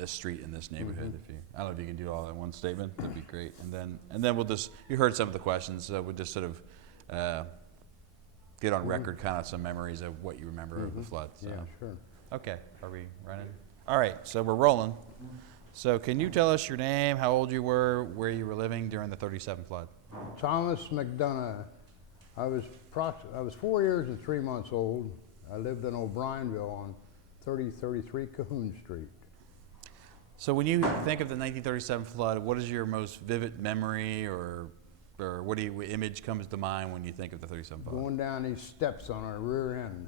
this street in this neighborhood. If you, I don't know if you can do all that in one statement, that'd be great. And then we'll just, you heard some of the questions, we'll just sort of get on record kind of some memories of what you remember of the flood. So. Yeah, sure. Okay, are we running? All right, so we're rolling. So can you tell us your name, how old you were, where you were living during the 37 flood? Thomas McDonough. I was 4 years and 3 months old. I lived in O'Brienville on 3033 Cahoon Street. So when you think of the 1937 flood, what is your most vivid memory, or what image comes to mind when you think of the 37 flood? Going down these steps on our rear end.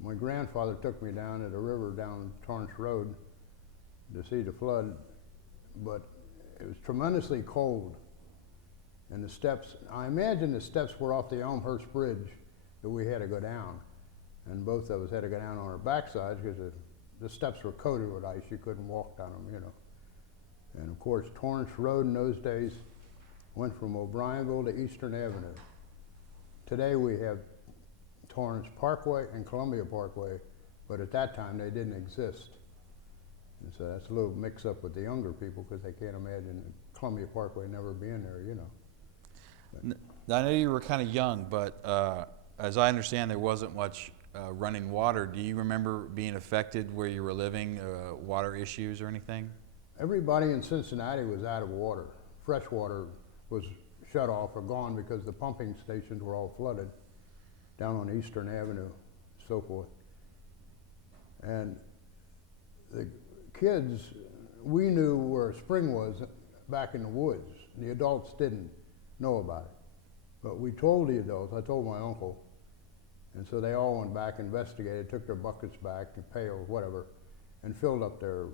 My grandfather took me down to the river down Torrance Road to see the flood, but it was tremendously cold. And the steps, I imagine the steps were off the Elmhurst Bridge that we had to go down. And both of us had to go down on our backsides because the steps were coated with ice. You couldn't walk down them, you know. And of course, Torrance Road in those days went from O'Brienville to Eastern Avenue. Today we have Torrance Parkway and Columbia Parkway, but at that time they didn't exist. And so that's a little mix up with the younger people because they can't imagine Columbia Parkway never being there, you know. But I know you were kind of young, but as I understand, there wasn't much running water. Do you remember being affected where you were living, water issues or anything? Everybody in Cincinnati was out of water. Fresh water was shut off or gone because the pumping stations were all flooded down on Eastern Avenue, so forth. And the kids, we knew where a spring was back in the woods. The adults didn't know about it. But we told the adults, I told my uncle, and so they all went back, investigated, took their buckets back, and pails, whatever, and filled up their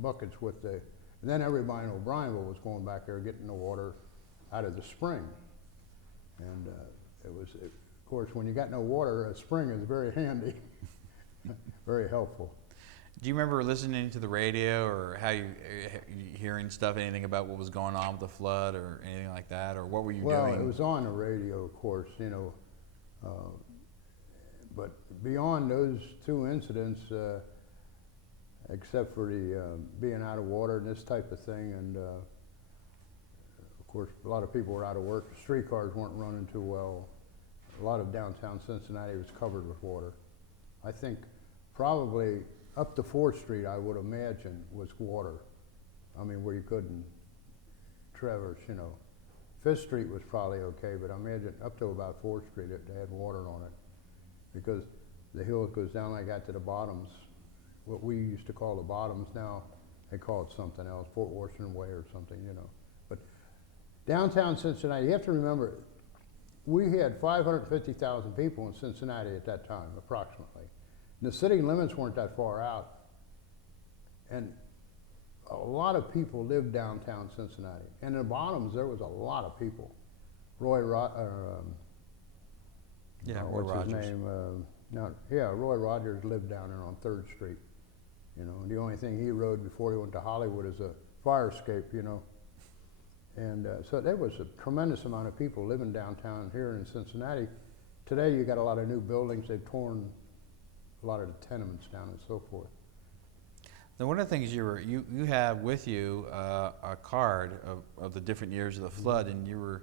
buckets with the, and then everybody in O'Brienville was going back there getting the water out of the spring. And it was, of course, when you got no water, a spring is very handy, very helpful. Do you remember listening to the radio, or how you hearing stuff, anything about what was going on with the flood or anything like that, or what were you doing? Well, it was on the radio, of course, you know, but beyond those two incidents, except for the being out of water and this type of thing, and of course, a lot of people were out of work. The streetcars weren't running too well. A lot of downtown Cincinnati was covered with water. I think probably up to 4th Street, I would imagine, was water. I mean, where you couldn't traverse, you know. 5th Street was probably okay, but I imagine up to about 4th Street, they had water on it. Because the hill goes down like that to the bottoms. What we used to call the bottoms, now they call it something else, Fort Washington Way or something, you know. But downtown Cincinnati, you have to remember, we had 550,000 people in Cincinnati at that time, approximately. And the city limits weren't that far out. And a lot of people lived downtown Cincinnati. And in the bottoms, there was a lot of people. Roy Rogers. His name? Roy Rogers lived down there on 3rd Street. You know, and the only thing he rode before he went to Hollywood is a fire escape, you know. And so there was a tremendous amount of people living downtown here in Cincinnati. Today you got a lot of new buildings. They've torn a lot of the tenements down and so forth. Now, one of the things you have with you a card of the different years of the flood, and you were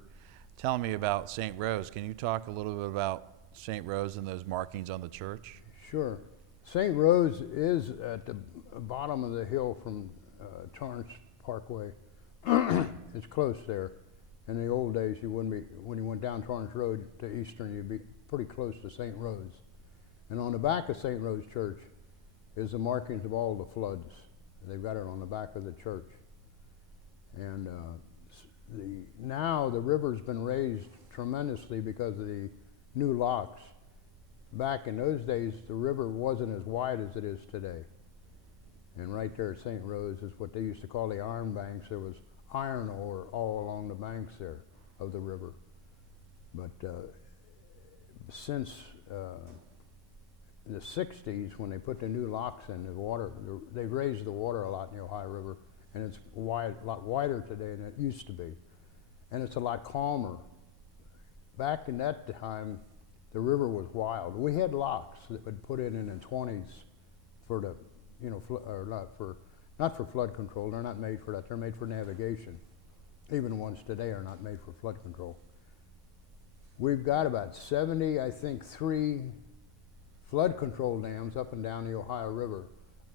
telling me about St. Rose. Can you talk a little bit about St. Rose and those markings on the church? Sure. St. Rose is at the bottom of the hill from Torrance Parkway. It's close there. In the old days, you wouldn't be, when you went down Torrance Road to Eastern, you'd be pretty close to St. Rose. And on the back of St. Rose Church is the markings of all the floods. They've got it on the back of the church. And now the river's been raised tremendously because of the new locks. Back in those days, the river wasn't as wide as it is today. And right there at St. Rose is what they used to call the iron banks. There was iron ore all along the banks there of the river. But since the 60s, when they put the new locks in, the water, they've raised the water a lot in the Ohio River, and it's a lot wider today than it used to be. And it's a lot calmer. Back in that time, the river was wild. We had locks that would put in the 20s for the, you know, or not for flood control. They're not made for that. They're made for navigation. Even the ones today are not made for flood control. We've got about 70, I think, 3 flood control dams up and down the Ohio River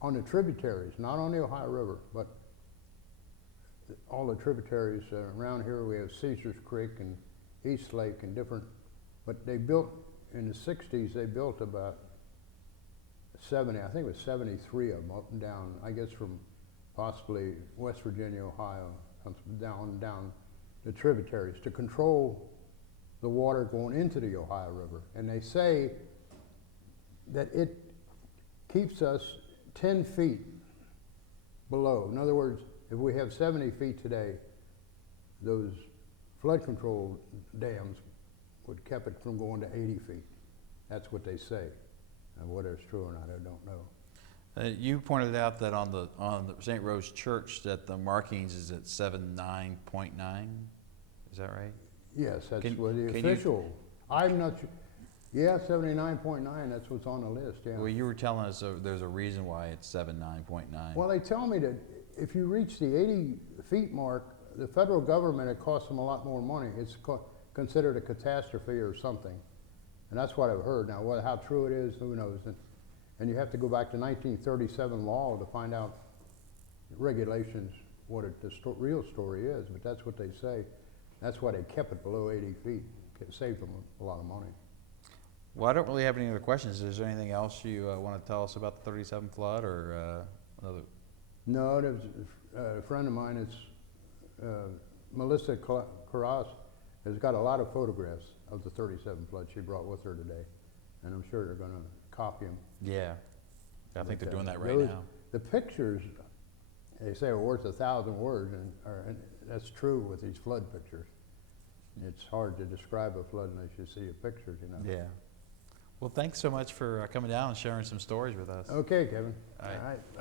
on the tributaries, not on the Ohio River, but all the tributaries around here. We have Caesars Creek and East Lake and different, but they built, in the 60s, they built about 70, I think it was 73 of them up and down, I guess from possibly West Virginia, Ohio, down the tributaries to control the water going into the Ohio River. And they say that it keeps us 10 feet below. In other words, if we have 70 feet today, those flood control dams would keep it from going to 80 feet. That's what they say. And whether it's true or not, I don't know. You pointed out that on the St. Rose Church that the markings is at 79.9. Is that right? Yes, that's what the official. I'm not sure. Yeah, 79.9. That's what's on the list. Yeah. Well, you were telling us there's a reason why it's 79.9. Well, they tell me that if you reach the 80 feet mark, the federal government, it costs them a lot more money. It's considered a catastrophe or something. And that's what I've heard. Now, how true it is, who knows? And you have to go back to 1937 law to find out regulations, what the real story is. But that's what they say. That's why they kept it below 80 feet. It saved them a lot of money. Well, I don't really have any other questions. Is there anything else you want to tell us about the 37 flood or another? No, there's a friend of mine, it's Melissa Carras, has got a lot of photographs of the 37 flood she brought with her today. And I'm sure they're going to copy them. Yeah, I think they're doing that right now. The pictures, they say, are worth 1,000 words, and that's true with these flood pictures. It's hard to describe a flood unless you see a picture, you know. Yeah. Well, thanks so much for coming down and sharing some stories with us. Okay, Kevin. All right. All right. Thank you.